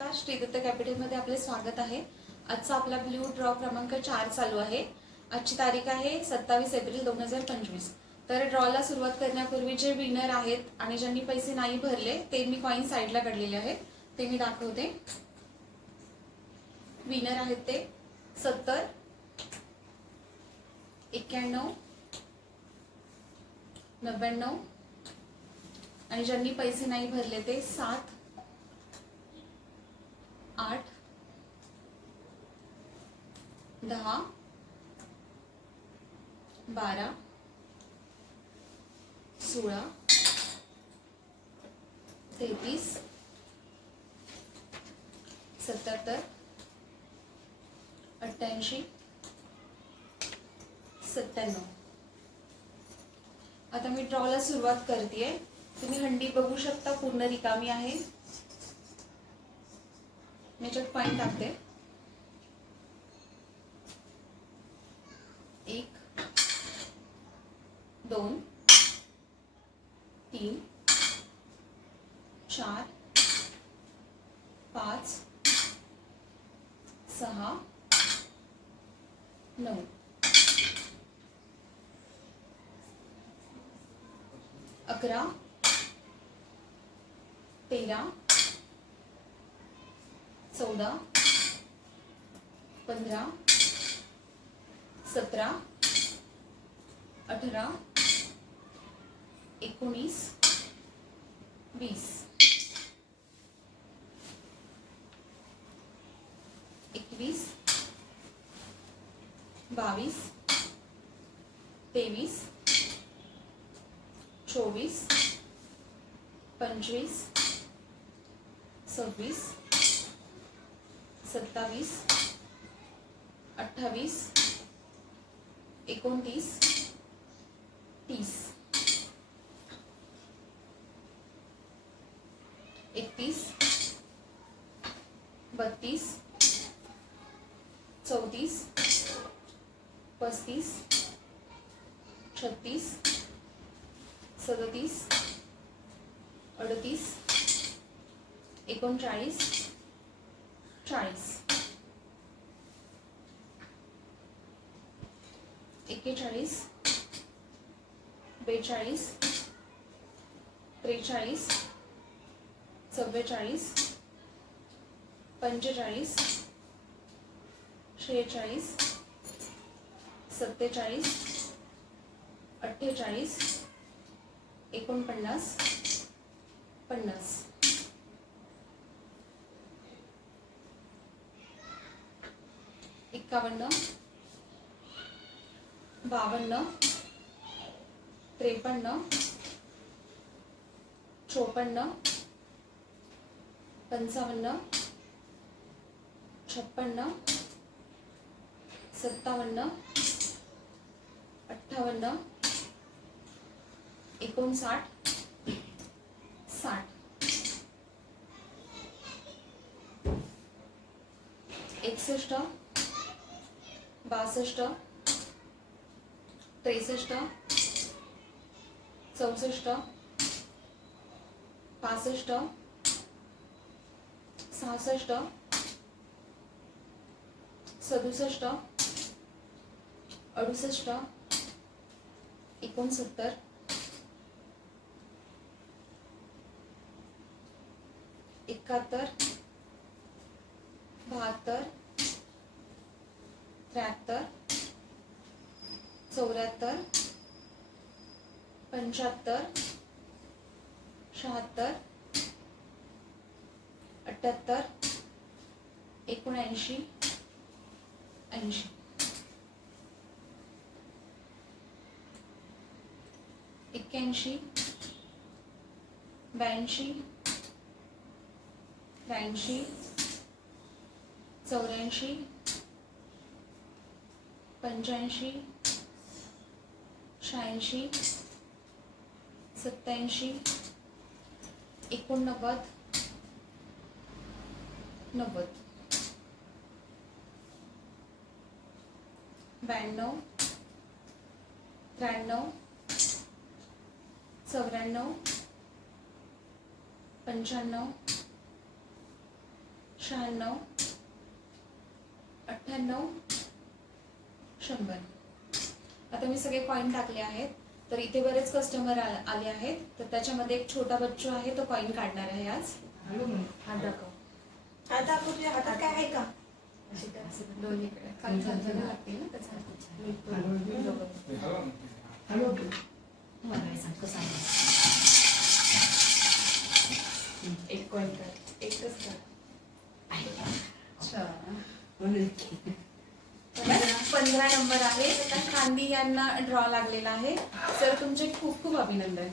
नमस्कार श्रीदत्त कॅपिटलमध्ये आपले स्वागत आहे. आजचा आपला ब्ल्यू ड्रॉ क्रमांक चार चालू आहे. आजची तारीख आहे सत्तावीस एप्रिल दोन हजार पंचवीस. तर ड्रॉला सुरुवात करण्यापूर्वी जे विनर आहेत आणि ज्यांनी पैसे नाही भरले ते मी कॉईन साईडला काढलेले आहेत. ते मी दाखवते. विनर आहेत ते सत्तर एक्क्याण्णव नव्याण्णव आणि ज्यांनी पैसे नाही भरले ते सात. दहा बारा सोळा तेहतीस सत्याहत्तर अठ्ठ्याऐंशी सत्त्याण्णव. आता मी ड्रॉला सुरुवात करते तुम्ही हंडी बघू शकता पूर्ण रिकामी आहे. मी याच्यात पॉईंट टाकते एक दोन तीन चार पाच सहा नऊ. अकरा तेरा चौदा पंधरा सतरा अठरा एकोणीस वीस. एकवीस बावीस तेवीस चोवीस पंचवीस सव्वीस सत्तावीस अठ्ठावीस एकोणतीस तीस. एकतीस. बत्तीस. चौतीस. पस्तीस. छत्तीस. सदतीस. अडतीस. एकोणचाळीस. चाळीस. एक्केचाळीस. बेचाळीस त्रेचाळीस चव्वेचाळीस पंचेचाळीस शेहेचाळीस सत्तेचाळीस अठ्ठेचाळीस एकोणपन्नास पन्नास. एक्कावन्न बावन्न त्रेपन्न चोपन्न पंचावन्न छप्पन्न सत्तावन्न अठ्ठावन्न एकोणसाठ साठ. एकसष्ट बासष्ट त्रेसष्ट चौसष्ट पासष्ट सहासष्ट सदुसष्ट अडुसष्ट एकोणसत्तर. एकाहत्तर बहात्तर त्र्याहत्तर चौऱ्याहत्तर पंच्याहत्तर शहात्तर अठ्ठ्याहत्तर एकोणऐंशी ऐंशी. एक्क्याऐंशी ब्याऐंशी त्र्याऐंशी चौऱ्याऐंशी पंच्याऐंशी शहाऐंशी सत्याऐंशी एकोणनव्वद नव्वद. ब्याण्णव त्र्याण्णव चौऱ्याण्णव पंच्याण्णव शहाण्णव अठ्ठ्याण्णव शंभर. आता मी सगळे पॉईंट टाकले आहेत. तर इथे बरेच कस्टमर आले आहेत. तर त्याच्यामध्ये एक छोटा बच्चू आहे तो कॉईन काढणार आहे आज. हात दाखव. आता आपण तुझ्या हातात काय आहे का? दोन्हीकडे. खाली खाली लागतील ना त्याचा एक कॉईन काढ. एकच काढ. अच्छा. पंधरा नंबर आहे. तर गांधी यांना ड्रॉ लागलेला आहे. सर तुमचे खूप खूप अभिनंदन.